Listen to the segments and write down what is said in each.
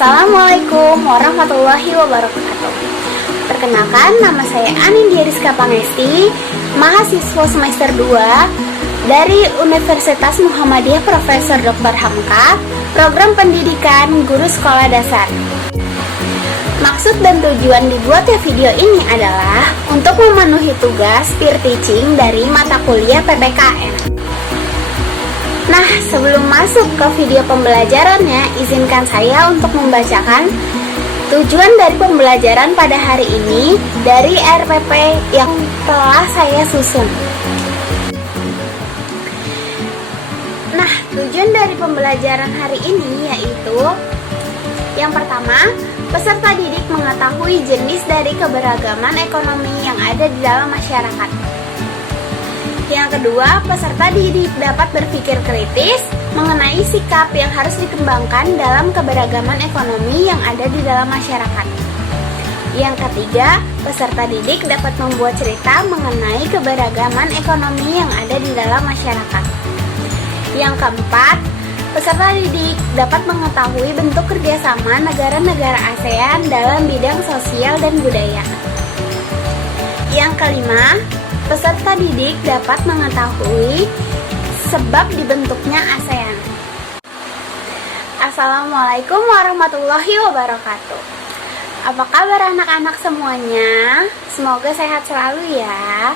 Assalamualaikum warahmatullahi wabarakatuh. Perkenalkan, nama saya Anindya Rizka Pangesti, mahasiswa semester 2 dari Universitas Muhammadiyah Profesor Dr. Hamka, program pendidikan guru sekolah dasar. Maksud dan tujuan dibuatnya video ini adalah untuk memenuhi tugas peer teaching dari mata kuliah PPKN. Nah, sebelum masuk ke video pembelajarannya, izinkan saya untuk membacakan tujuan dari pembelajaran pada hari ini dari RPP yang telah saya susun. Nah, tujuan dari pembelajaran hari ini yaitu yang pertama, peserta didik mengetahui jenis dari keberagaman ekonomi yang ada di dalam masyarakat. Yang kedua, peserta didik dapat berpikir kritis mengenai sikap yang harus dikembangkan dalam keberagaman ekonomi yang ada di dalam masyarakat. Yang ketiga, peserta didik dapat membuat cerita mengenai keberagaman ekonomi yang ada di dalam masyarakat. Yang keempat, peserta didik dapat mengetahui bentuk kerjasama negara-negara ASEAN dalam bidang sosial dan budaya. Yang kelima, peserta didik dapat mengetahui sebab dibentuknya ASEAN. Assalamualaikum warahmatullahi wabarakatuh. Apa kabar anak-anak semuanya? Semoga sehat selalu ya.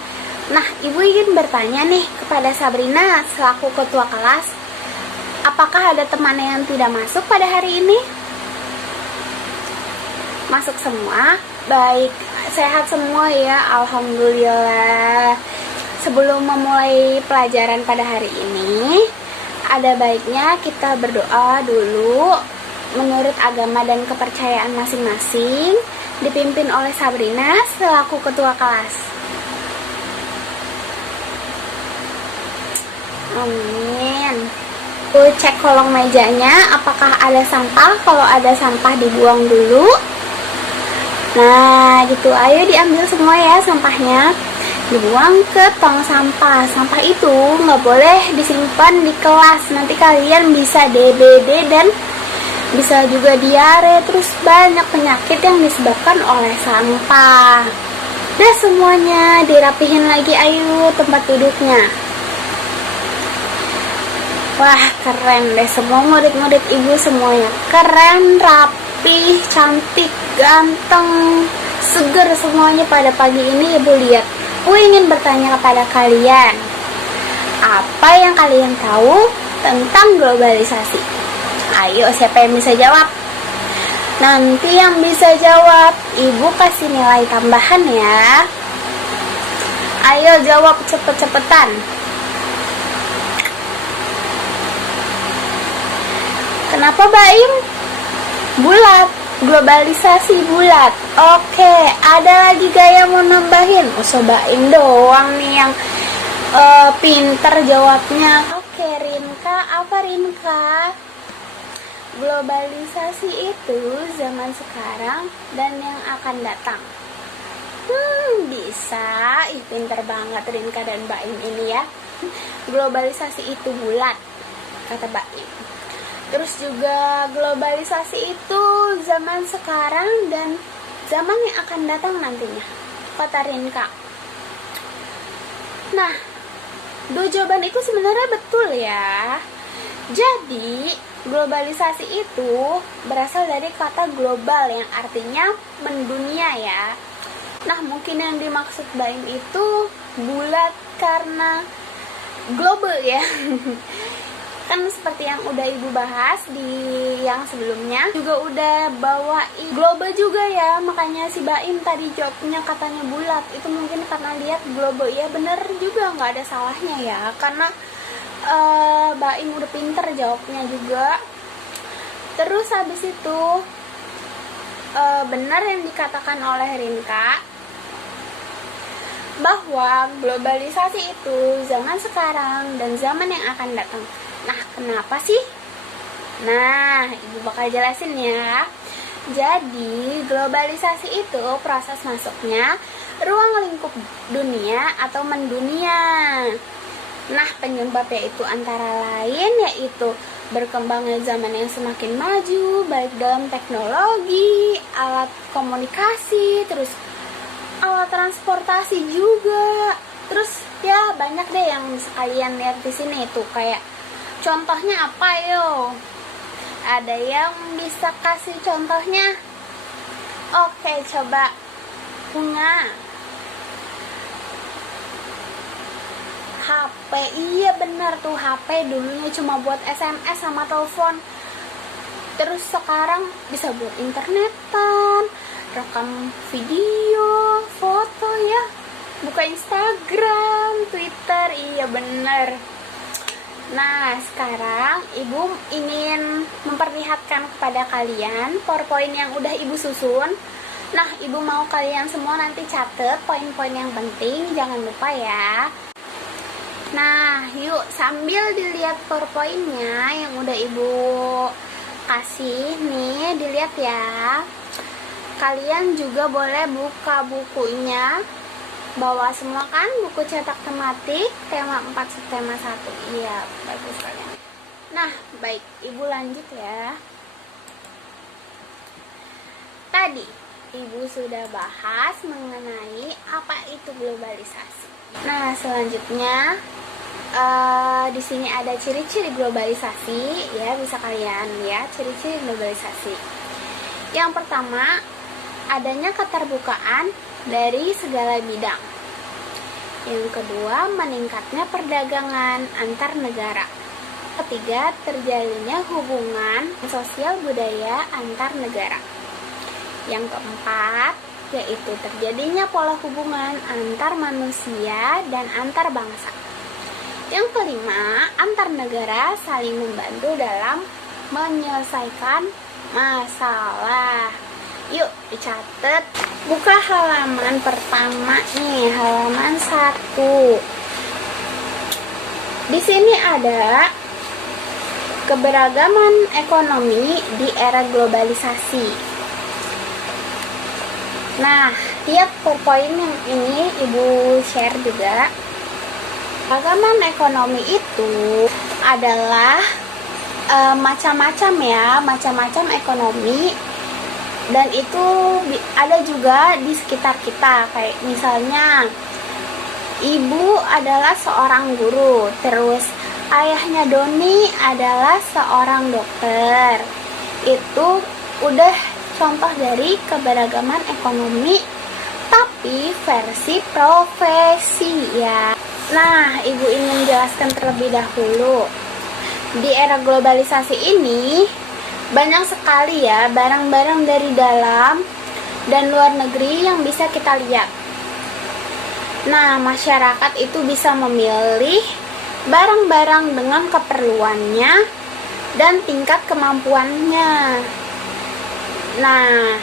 Nah, Ibu ingin bertanya nih kepada Sabrina selaku ketua kelas, apakah ada teman yang tidak masuk pada hari ini? Masuk semua? Baik, sehat semua ya, alhamdulillah. Sebelum memulai pelajaran pada hari ini, ada baiknya kita berdoa dulu menurut agama dan kepercayaan masing-masing, dipimpin oleh Sabrina selaku ketua kelas. Amin. Cek kolong mejanya, apakah ada sampah? Kalau ada sampah dibuang dulu. Nah, gitu. Ayo diambil semua ya sampahnya. Dibuang ke tong sampah. Sampah itu nggak boleh disimpan di kelas. Nanti kalian bisa DBD dan bisa juga diare. Terus banyak penyakit yang disebabkan oleh sampah. Udah semuanya dirapihin lagi, ayo tempat duduknya. Wah, keren deh, semua murid-murid Ibu semuanya keren, rapi, cantik, ganteng, seger semuanya pada pagi ini. Ibu lihat, Ibu ingin bertanya kepada kalian, apa yang kalian tahu tentang globalisasi? Ayo, siapa yang bisa jawab? Nanti yang bisa jawab, Ibu kasih nilai tambahan ya. Ayo jawab cepet-cepetan. Kenapa Baim? Bulat, globalisasi bulat. Oke, ada lagi gaya mau nambahin? So Baim doang nih yang pinter jawabnya. Oke, Rinka, apa Rinka? Globalisasi itu zaman sekarang dan yang akan datang. Bisa. Pinter banget Rinka dan Baim ini ya. Globalisasi itu bulat, kata Baim. Terus juga globalisasi itu zaman sekarang dan zaman yang akan datang nantinya, kata Rinka. Nah, dua jawaban itu sebenarnya betul ya. Jadi, globalisasi itu berasal dari kata global yang artinya mendunia ya. Nah, mungkin yang dimaksud Baim itu bulat karena global ya. Kan seperti yang udah Ibu bahas di yang sebelumnya, juga udah bawain global juga ya, makanya si Baim tadi jawabnya katanya bulat. Itu mungkin karena lihat global, ya bener juga, nggak ada salahnya ya, karena Baim udah pinter jawabnya juga. Terus habis itu benar yang dikatakan oleh Rinka bahwa globalisasi itu zaman sekarang dan zaman yang akan datang. Nah, kenapa sih? Nah, Ibu bakal jelasin ya. Jadi, globalisasi itu proses masuknya ruang lingkup dunia atau mendunia. Nah, penyebabnya itu antara lain yaitu berkembangnya zaman yang semakin maju, baik dalam teknologi, alat komunikasi, terus alat transportasi juga. Terus ya banyak deh yang kalian lihat di sini itu, kayak contohnya apa yo? Ada yang bisa kasih contohnya? Oke, coba Bunga. HP, iya benar tuh, HP dulunya cuma buat SMS sama telepon. Terus sekarang bisa buat internetan, rekam video, foto ya, buka Instagram, Twitter, iya benar. Nah, sekarang Ibu ingin memperlihatkan kepada kalian PowerPoint yang udah Ibu susun. Nah, Ibu mau kalian semua nanti catat poin-poin yang penting, jangan lupa ya. Nah, yuk sambil dilihat PowerPoint-nya yang udah Ibu kasih nih, dilihat ya. Kalian juga boleh buka bukunya. Bawa semua kan buku cetak tematik tema 4 subtema 1. Iya, bagus kalian. Nah, baik, Ibu lanjut ya. Tadi Ibu sudah bahas mengenai apa itu globalisasi. Nah, selanjutnya di sini ada ciri-ciri globalisasi ya, bisa kalian lihat ciri-ciri globalisasi. Yang pertama, adanya keterbukaan dari segala bidang. Yang kedua, meningkatnya perdagangan antar negara. Ketiga, terjalinnya hubungan sosial budaya antar negara. Yang keempat, yaitu terjadinya pola hubungan antar manusia dan antar bangsa. Yang kelima, antar negara saling membantu dalam menyelesaikan masalah. Yuk dicatat, buka halaman pertama nih, halaman 1. Di sini ada keberagaman ekonomi di era globalisasi. Nah, lihat PowerPoint yang ini Ibu share juga. Keberagaman ekonomi itu adalah macam-macam ya, macam-macam ekonomi, dan itu ada juga di sekitar kita. Kayak misalnya ibu adalah seorang guru, terus ayahnya Doni adalah seorang dokter. Itu udah contoh dari keberagaman ekonomi, tapi versi profesi ya. Nah, Ibu ingin menjelaskan terlebih dahulu. Di era globalisasi ini, banyak sekali ya barang-barang dari dalam dan luar negeri yang bisa kita lihat. Nah, masyarakat itu bisa memilih barang-barang dengan keperluannya dan tingkat kemampuannya. Nah,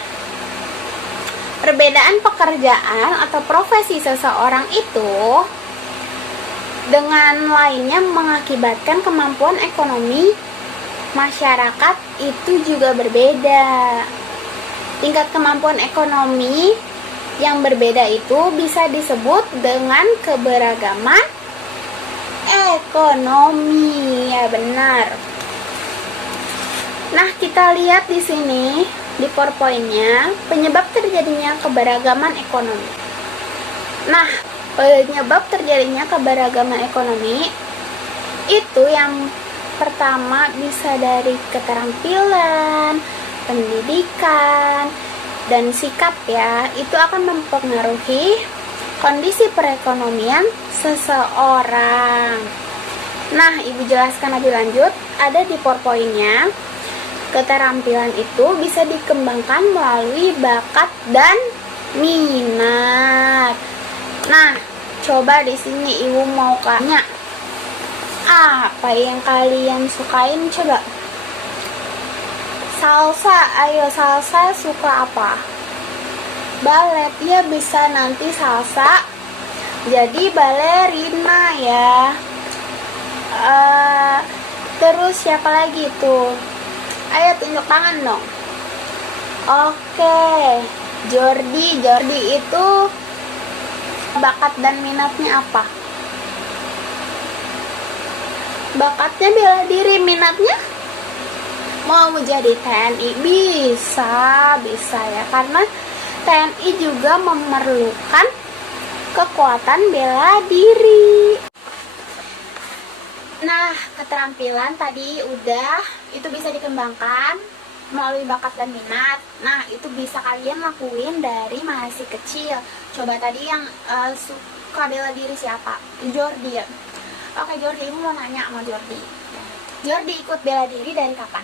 perbedaan pekerjaan atau profesi seseorang itu dengan lainnya mengakibatkan kemampuan ekonomi masyarakat itu juga berbeda. Tingkat kemampuan ekonomi yang berbeda itu bisa disebut dengan keberagaman ekonomi. Ya benar. Nah, kita lihat di sini di PowerPoint-nya penyebab terjadinya keberagaman ekonomi. Nah, penyebab terjadinya keberagaman ekonomi itu yang pertama bisa dari keterampilan, pendidikan, dan sikap ya. Itu akan mempengaruhi kondisi perekonomian seseorang. Nah, Ibu jelaskan lebih lanjut, ada di PowerPoint-nya. Keterampilan itu bisa dikembangkan melalui bakat dan minat. Nah, coba di sini Ibu mau tanya, apa yang kalian sukain? Coba. Salsa, ayo salsa suka apa? Balet, ya bisa nanti salsa jadi balerina ya. Terus siapa lagi tuh? Ayo tunjuk tangan dong. Oke, Jordi itu bakat dan minatnya apa? Bakatnya bela diri, minatnya mau jadi TNI, bisa ya, karena TNI juga memerlukan kekuatan bela diri. Nah, keterampilan tadi udah, itu bisa dikembangkan melalui bakat dan minat. Nah, itu bisa kalian lakuin dari masih kecil. Coba tadi yang suka bela diri siapa? Jordi ya. Oke, Jordi, ibu mau nanya sama Jordi. Jordi ikut bela diri dari kapan?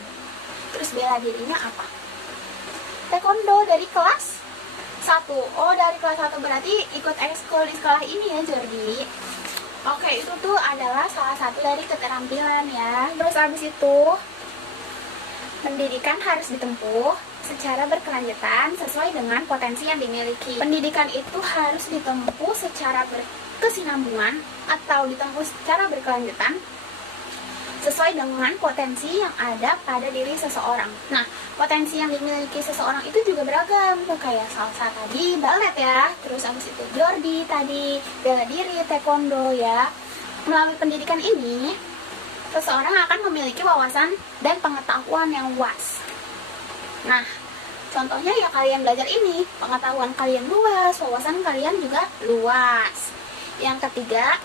Terus bela dirinya apa? Taekwondo dari kelas 1. Oh, dari kelas 1 berarti ikut ekskul di sekolah ini ya, Jordi. Oke, itu tuh adalah salah satu dari keterampilan ya. Terus abis itu, pendidikan harus ditempuh secara berkelanjutan sesuai dengan potensi yang dimiliki. Pendidikan itu harus ditempuh secara berkesinambungan atau ditempuh secara berkelanjutan sesuai dengan potensi yang ada pada diri seseorang. Nah, potensi yang dimiliki seseorang itu juga beragam. Kayak salsa tadi, balet ya. Terus abis itu Jordi tadi, bela diri, taekwondo ya. Melalui pendidikan ini, seseorang akan memiliki wawasan dan pengetahuan yang luas. Nah, contohnya ya kalian belajar ini, pengetahuan kalian luas, wawasan kalian juga luas. Yang ketiga,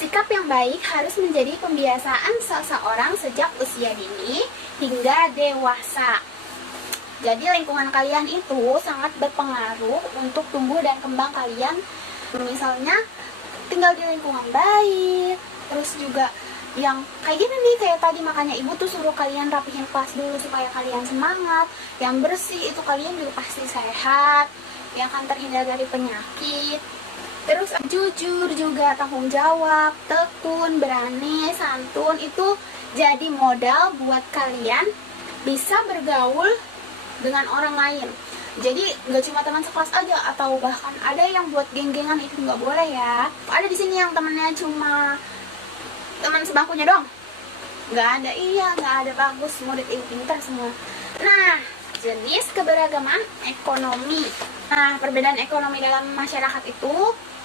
sikap yang baik harus menjadi pembiasaan seseorang sejak usia dini hingga dewasa. Jadi lingkungan kalian itu sangat berpengaruh untuk tumbuh dan kembang kalian. Misalnya tinggal di lingkungan baik, terus juga yang kayak gini nih, kayak tadi makanya ibu tuh suruh kalian rapihin kelas dulu supaya kalian semangat. Yang bersih itu kalian juga pasti sehat, yang akan terhindar dari penyakit. Terus jujur juga, tanggung jawab, tekun, berani, santun, itu jadi modal buat kalian bisa bergaul dengan orang lain. Jadi nggak cuma teman sekelas aja, atau bahkan ada yang buat geng-gengan, itu nggak boleh ya. Ada di sini yang temennya cuma teman sebangkunya dong? Nggak ada, iya nggak ada, bagus, murid ibu pintar semua. Nah, jenis keberagaman ekonomi. Nah, perbedaan ekonomi dalam masyarakat itu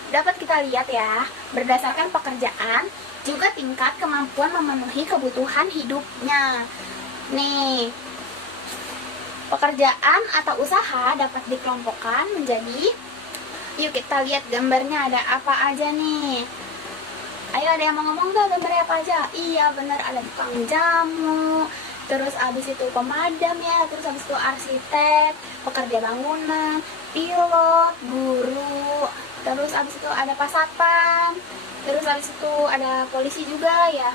dapat kita lihat ya, berdasarkan pekerjaan, juga tingkat kemampuan memenuhi kebutuhan hidupnya. Nih, pekerjaan atau usaha dapat dikelompokkan menjadi, yuk kita lihat gambarnya ada apa aja nih. Ayo, ada yang mau ngomong gak gambarnya apa aja? Iya bener, ada tukang jamu, terus abis itu pemadam ya, terus abis itu arsitek, pekerja bangunan, pilot, guru, terus abis itu ada pasatpam, terus abis itu ada polisi juga ya,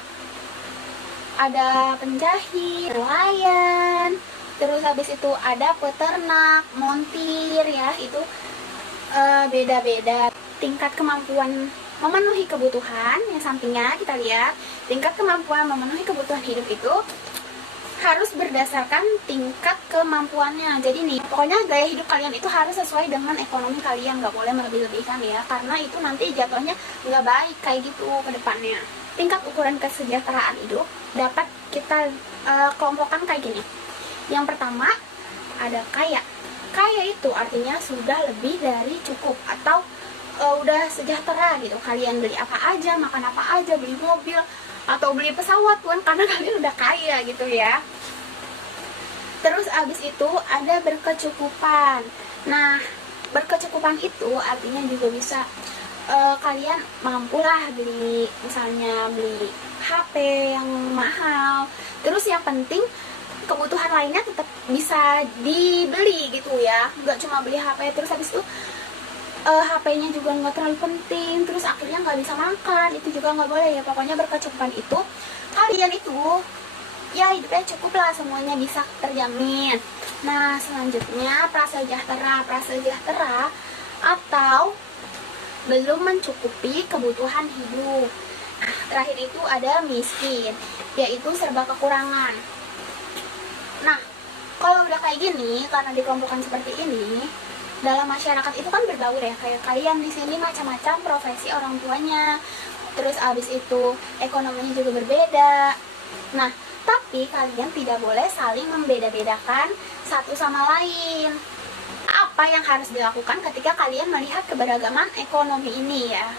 ada penjahit, nelayan, terus habis itu ada peternak, montir ya. Itu beda-beda tingkat kemampuan memenuhi kebutuhan. Yang sampingnya kita lihat tingkat kemampuan memenuhi kebutuhan hidup itu harus berdasarkan tingkat kemampuannya. Jadi nih, pokoknya gaya hidup kalian itu harus sesuai dengan ekonomi kalian, nggak boleh melebih-lebihkan ya, karena itu nanti jatuhnya nggak baik kayak gitu ke depannya. Tingkat ukuran kesejahteraan hidup dapat kita kelompokkan kayak gini. Yang pertama ada kaya. Kaya itu artinya sudah lebih dari cukup atau udah sejahtera gitu. Kalian beli apa aja, makan apa aja, beli mobil atau beli pesawat pun karena kalian udah kaya gitu ya. Terus abis itu ada berkecukupan. Nah, berkecukupan itu artinya juga bisa kalian mampulah beli, misalnya beli HP yang mahal. Terus yang penting kebutuhan lainnya tetap bisa dibeli gitu ya, nggak cuma beli HP terus habis itu HP-nya juga nggak terlalu penting, terus akhirnya nggak bisa makan, itu juga nggak boleh ya. Pokoknya berkecukupan itu kalian itu ya hidupnya cukup lah, semuanya bisa terjamin. Nah, selanjutnya prasejahtera. Prasejahtera atau belum mencukupi kebutuhan hidup. Nah, terakhir itu ada miskin, yaitu serba kekurangan. Nah, kalau udah kayak gini, karena dikelompokkan seperti ini, dalam masyarakat itu kan berbaur ya, kayak kalian di sini macam-macam profesi orang tuanya, terus abis itu ekonominya juga berbeda. Nah, tapi kalian tidak boleh saling membeda-bedakan satu sama lain. Apa yang harus dilakukan ketika kalian melihat keberagaman ekonomi ini ya?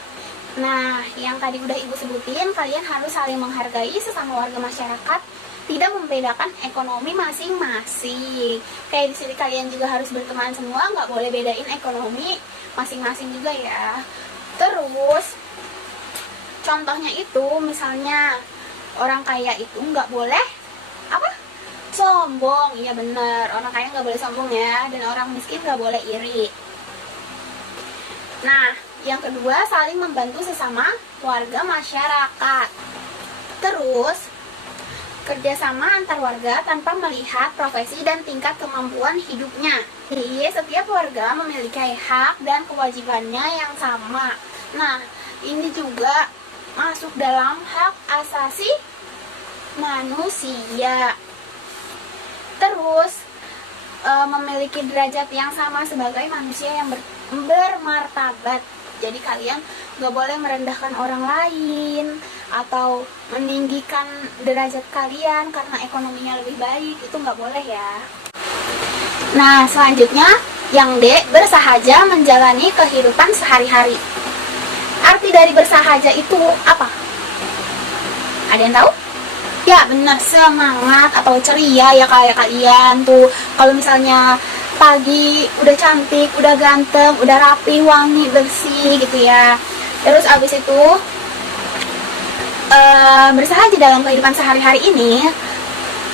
Nah, yang tadi udah Ibu sebutin, kalian harus saling menghargai sesama warga masyarakat, tidak membedakan ekonomi masing-masing. Kayak di sini kalian juga harus berteman semua, nggak boleh bedain ekonomi masing-masing juga ya. Terus, contohnya itu, misalnya orang kaya itu nggak boleh apa? Sombong. Iya bener, orang kaya nggak boleh sombong ya, dan orang miskin nggak boleh iri. Nah, yang kedua, saling membantu sesama warga masyarakat. Terus, kerjasama antar warga tanpa melihat profesi dan tingkat kemampuan hidupnya. Jadi, setiap warga memiliki hak dan kewajibannya yang sama. Nah, ini juga masuk dalam hak asasi manusia. Terus, memiliki derajat yang sama sebagai manusia yang bermartabat. Jadi kalian gak boleh merendahkan orang lain atau meninggikan derajat kalian karena ekonominya lebih baik, itu gak boleh ya. Nah, selanjutnya yang D, bersahaja menjalani kehidupan sehari-hari. Arti dari bersahaja itu apa? Ada yang tahu? Ya benar, semangat atau ceria ya kayak kalian tuh. Kalau misalnya pagi udah cantik, udah ganteng, udah rapi, wangi, bersih gitu ya. Terus abis itu bersahaja dalam kehidupan sehari-hari ini,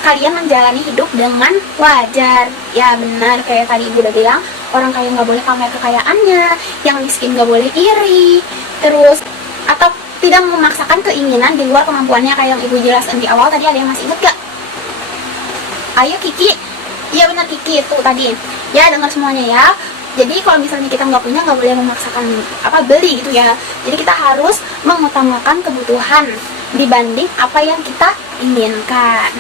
kalian menjalani hidup dengan wajar. Ya benar, kayak tadi Ibu udah bilang, orang kaya nggak boleh pamer kekayaannya, yang miskin nggak boleh iri. Terus atau tidak memaksakan keinginan di luar kemampuannya, kayak yang Ibu jelaskan di awal tadi. Ada yang masih inget gak? Ayo Kiki. Iya benar Kiki itu tadi. Ya dengar semuanya ya. Jadi kalau misalnya kita nggak punya, nggak boleh memaksakan beli gitu ya. Jadi kita harus mengutamakan kebutuhan dibanding apa yang kita inginkan.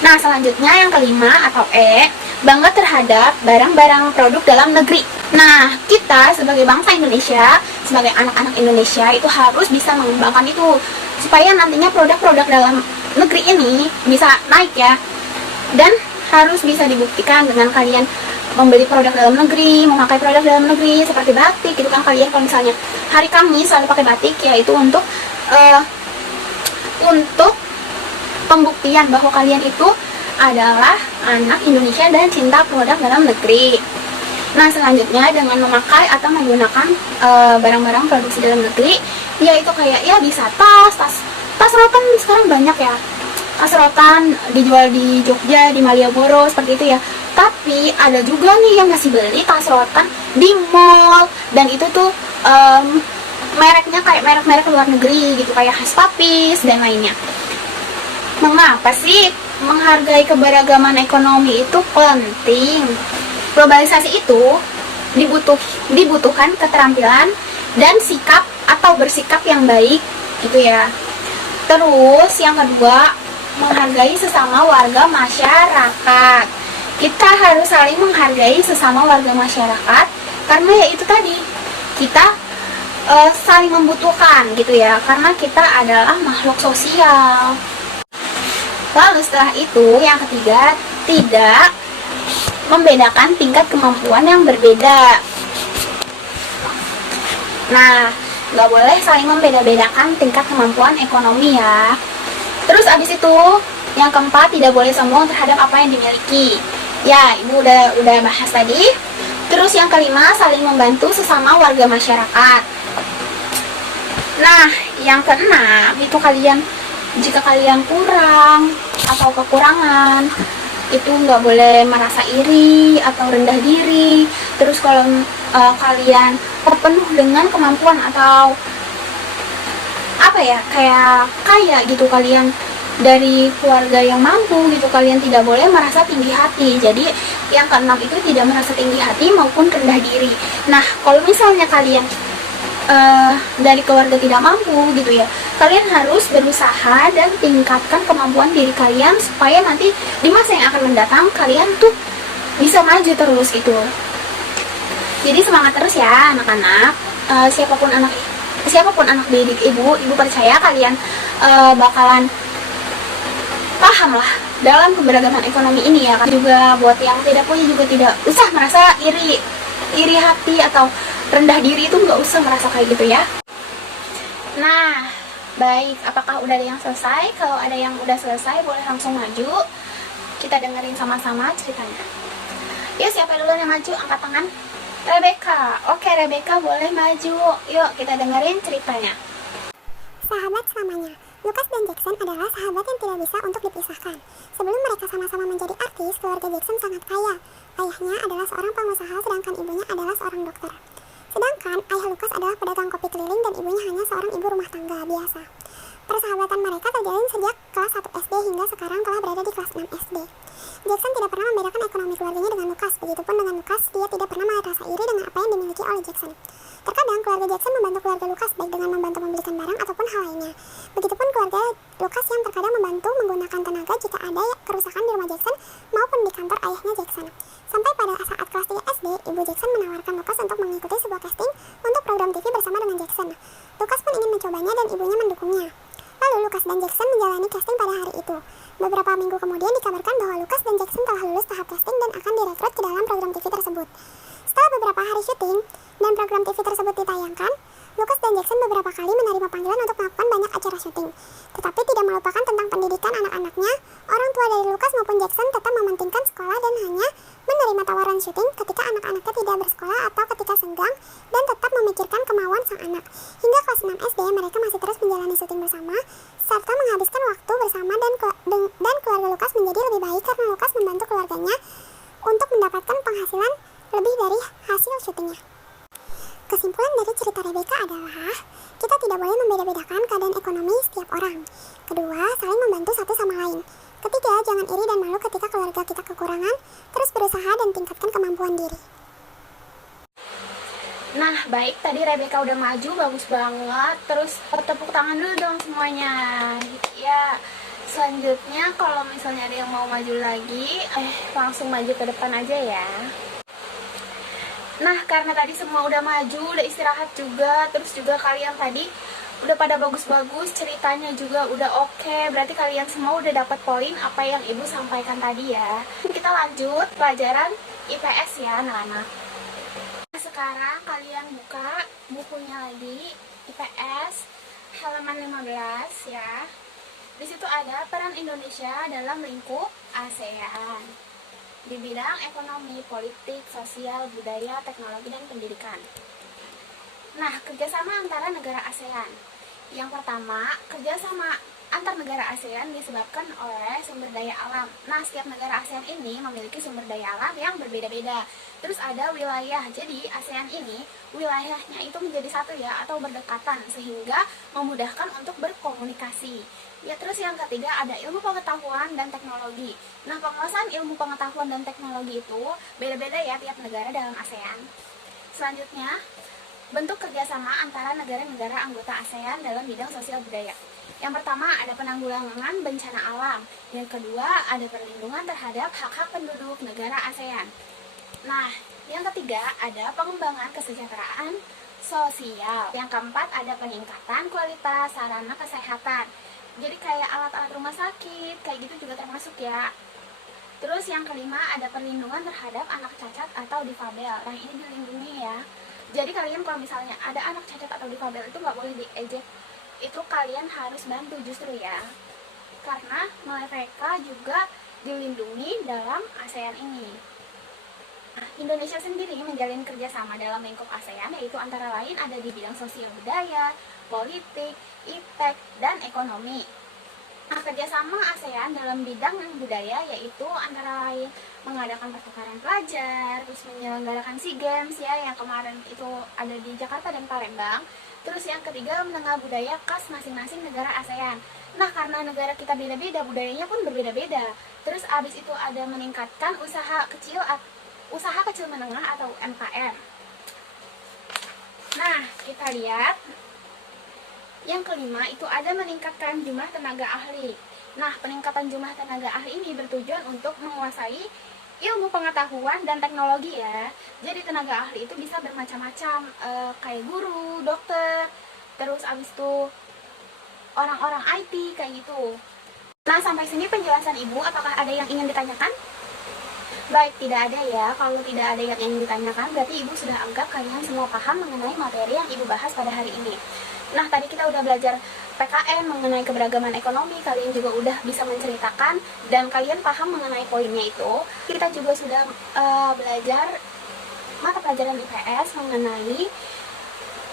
Nah selanjutnya yang kelima atau E, bangga terhadap barang-barang produk dalam negeri. Nah, kita sebagai bangsa Indonesia, sebagai anak-anak Indonesia itu harus bisa mengembangkan itu supaya nantinya produk-produk dalam negeri ini bisa naik ya. Dan harus bisa dibuktikan dengan kalian membeli produk dalam negeri, memakai produk dalam negeri seperti batik gitu kan. Kalian kalau misalnya hari Kamis selalu pakai batik, ya itu untuk pembuktian bahwa kalian itu adalah anak Indonesia dan cinta produk dalam negeri. Nah selanjutnya dengan memakai atau menggunakan barang-barang produksi dalam negeri, yaitu kayak ya bisa tas rotan sekarang banyak ya. Tas rotan dijual di Jogja, di Malioboro seperti itu ya. Tapi ada juga nih yang masih beli tas rotan di mall, dan itu tuh mereknya kayak merek-merek luar negeri gitu, kayak Hush Puppies dan lainnya. Mengapa sih menghargai keberagaman ekonomi itu penting? Globalisasi itu dibutuhkan keterampilan dan sikap atau bersikap yang baik gitu ya. Terus yang kedua, menghargai sesama warga masyarakat. Kita harus saling menghargai sesama warga masyarakat karena ya itu tadi, kita saling membutuhkan gitu ya, karena kita adalah makhluk sosial. Lalu setelah itu yang ketiga, tidak membedakan tingkat kemampuan yang berbeda. Nah, nggak boleh saling membeda-bedakan tingkat kemampuan ekonomi ya. Terus abis itu yang keempat, tidak boleh sombong terhadap apa yang dimiliki. Ya, Ibu udah bahas tadi. Terus yang kelima, saling membantu sesama warga masyarakat. Nah, yang keenam itu jika kalian kurang atau kekurangan, itu nggak boleh merasa iri atau rendah diri. Terus kalau kalian terpenuh dengan kemampuan atau kayak kaya gitu, kalian dari keluarga yang mampu gitu, kalian tidak boleh merasa tinggi hati. Jadi yang keenam itu tidak merasa tinggi hati maupun rendah diri. Nah kalau misalnya kalian dari keluarga tidak mampu gitu ya, kalian harus berusaha dan tingkatkan kemampuan diri kalian supaya nanti di masa yang akan mendatang kalian tuh bisa maju terus gitu. Jadi semangat terus ya anak-anak. Siapapun anak didik ibu percaya kalian bakalan paham lah dalam keberagaman ekonomi ini ya kan. Juga buat yang tidak punya juga tidak usah merasa iri hati atau rendah diri itu nggak usah merasa kayak gitu ya. Nah, baik, apakah udah ada yang selesai? Kalau ada yang udah selesai, boleh langsung maju. Kita dengerin sama-sama ceritanya. Yuk, siapa dulu yang maju? Angkat tangan. Rebecca. Oke, Rebecca boleh maju. Yuk, kita dengerin ceritanya. Sahabat selamanya, Lucas dan Jackson adalah sahabat yang tidak bisa untuk dipisahkan. Sebelum mereka sama-sama menjadi artis, keluarga Jackson sangat kaya. Ayahnya adalah seorang pengusaha, sedangkan ibunya adalah seorang dokter. Sedangkan ayah Lucas adalah pedagang kopi keliling dan ibunya hanya seorang ibu rumah tangga biasa. Persahabatan mereka terjalin sejak kelas 1 SD hingga sekarang telah berada di kelas 6 SD. Jackson tidak pernah membedakan ekonomi keluarganya dengan Lucas. Begitupun dengan Lucas, dia tidak pernah merasa iri dengan apa yang dimiliki oleh Jackson. Terkadang keluarga Jackson membantu keluarga Lucas baik dengan membantu membelikan barang ataupun hal lainnya. Begitupun keluarga Lucas yang terkadang membantu menggunakan tenaga jika ada kerusakan di rumah Jackson maupun di kantor ayahnya Jackson. Sampai pada saat kelas 3 SD, ibu Jackson menawarkan Lucas untuk mengikuti sebuah casting untuk program TV bersama dengan Jackson. Lucas pun ingin mencobanya dan ibunya mendukungnya. Lalu Lucas dan Jackson menjalani casting pada hari itu. Beberapa minggu kemudian dikabarkan bahwa Lucas dan Jackson telah lulus tahap casting dan akan direkrut ke dalam program TV tersebut. Setelah beberapa hari syuting dan program TV tersebut ditayangkan, Lucas dan Jackson beberapa kali menerima panggilan untuk melakukan banyak acara syuting. Tetapi tidak melupakan tentang pendidikan anak-anaknya, orang tua dari Lucas maupun Jackson tetap mementingkan sekolah dan hanya menerima tawaran syuting ketika anak-anaknya tidak bersekolah atau ketika senggang dan tetap memikirkan kemauan sang anak. Hingga kelas 6 SD mereka masih terus menjalani syuting bersama serta menghabiskan waktu bersama dan keluarga Lucas menjadi lebih baik karena Lucas membantu keluarganya untuk mendapatkan penghasilan lebih dari hasil syutingnya. Kesimpulan dari cerita Rebecca adalah kita tidak boleh membeda-bedakan keadaan ekonomi setiap orang. Kedua, saling membantu satu sama lain. Ketiga, jangan iri dan malu ketika keluarga kita kekurangan, terus berusaha dan tingkatkan kemampuan diri. Nah, baik, tadi Rebecca udah maju, bagus banget. Terus tepuk tangan dulu dong semuanya. Ya, selanjutnya kalau misalnya ada yang mau maju lagi, langsung maju ke depan aja ya. Nah, karena tadi semua udah maju, udah istirahat juga, terus juga kalian tadi udah pada bagus-bagus, ceritanya juga udah oke. Berarti kalian semua udah dapat poin apa yang ibu sampaikan tadi ya. Kita lanjut pelajaran IPS ya anak-anak. Sekarang kalian buka bukunya lagi, IPS halaman 15 ya. Di situ ada peran Indonesia dalam lingkup ASEAN di bidang ekonomi, politik, sosial, budaya, teknologi, dan pendidikan. Nah, kerjasama antara negara ASEAN. Yang pertama, kerjasama antar negara ASEAN disebabkan oleh sumber daya alam. Nah, setiap negara ASEAN ini memiliki sumber daya alam yang berbeda-beda. Terus ada wilayah, jadi ASEAN ini wilayahnya itu menjadi satu ya, atau berdekatan, sehingga memudahkan untuk berkomunikasi. Ya, terus yang ketiga ada ilmu pengetahuan dan teknologi. Nah, penguasaan ilmu pengetahuan dan teknologi itu beda-beda ya tiap negara dalam ASEAN. Selanjutnya, bentuk kerjasama antara negara-negara anggota ASEAN dalam bidang sosial budaya. Yang pertama ada penanggulangan bencana alam. Yang kedua ada perlindungan terhadap hak-hak penduduk negara ASEAN. Nah, yang ketiga ada pengembangan kesejahteraan sosial. Yang keempat ada peningkatan kualitas sarana kesehatan. Jadi kayak alat-alat rumah sakit, kayak gitu juga termasuk ya. Terus yang kelima ada perlindungan terhadap anak cacat atau difabel. Nah, ini dilindungi ya. Jadi kalian kalau misalnya ada anak cacat atau difabel itu nggak boleh diejek. Itu kalian harus bantu justru ya. Karena mereka juga dilindungi dalam ASEAN ini. Nah, Indonesia sendiri menjalin kerjasama dalam lingkup ASEAN yaitu antara lain ada di bidang sosial budaya, politik, iptek, dan ekonomi. Nah, kerjasama ASEAN dalam bidang budaya yaitu antara lain mengadakan pertukaran pelajar, terus menyelenggarakan SEA Games ya yang kemarin itu ada di Jakarta dan Palembang. Terus yang ketiga mengenal budaya khas masing-masing negara ASEAN. Nah, karena negara kita beda-beda, budayanya pun berbeda-beda. Terus abis itu ada meningkatkan usaha kecil menengah atau UMKM. Nah, kita lihat yang kelima itu ada meningkatkan jumlah tenaga ahli. Nah, peningkatan jumlah tenaga ahli ini bertujuan untuk menguasai ilmu pengetahuan dan teknologi ya. Jadi tenaga ahli itu bisa bermacam-macam, kayak guru, dokter, terus abis itu orang-orang IT kayak gitu. Nah, sampai sini penjelasan ibu, apakah ada yang ingin ditanyakan? Baik, tidak ada ya. Kalau tidak ada yang ingin ditanyakan, berarti Ibu sudah anggap kalian semua paham mengenai materi yang Ibu bahas pada hari ini. Nah, tadi kita udah belajar PKN mengenai keberagaman ekonomi, kalian juga udah bisa menceritakan dan kalian paham mengenai poinnya itu. Kita juga sudah belajar mata pelajaran IPS mengenai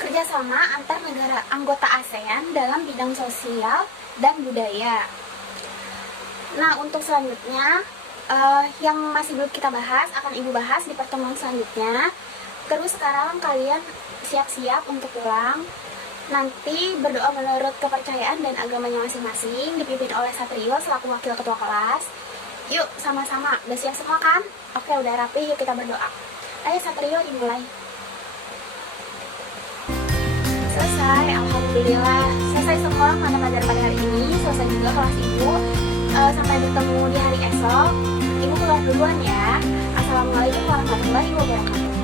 kerjasama antar negara anggota ASEAN dalam bidang sosial dan budaya. Nah, untuk selanjutnya yang masih belum kita bahas akan Ibu bahas di pertemuan selanjutnya. Terus sekarang kalian siap-siap untuk pulang. Nanti berdoa menurut kepercayaan dan agamanya masing-masing, dipimpin oleh Satrio selaku wakil ketua kelas. Yuk sama-sama, udah siap semua kan? Oke, udah rapi, yuk kita berdoa. Ayo Satrio, dimulai. Selesai, alhamdulillah. Selesai semua mata pelajaran pada hari ini, selesai juga kelas Ibu. Sampai bertemu di hari esok. Ibu keluar duluan ya. Assalamualaikum warahmatullahi wabarakatuh.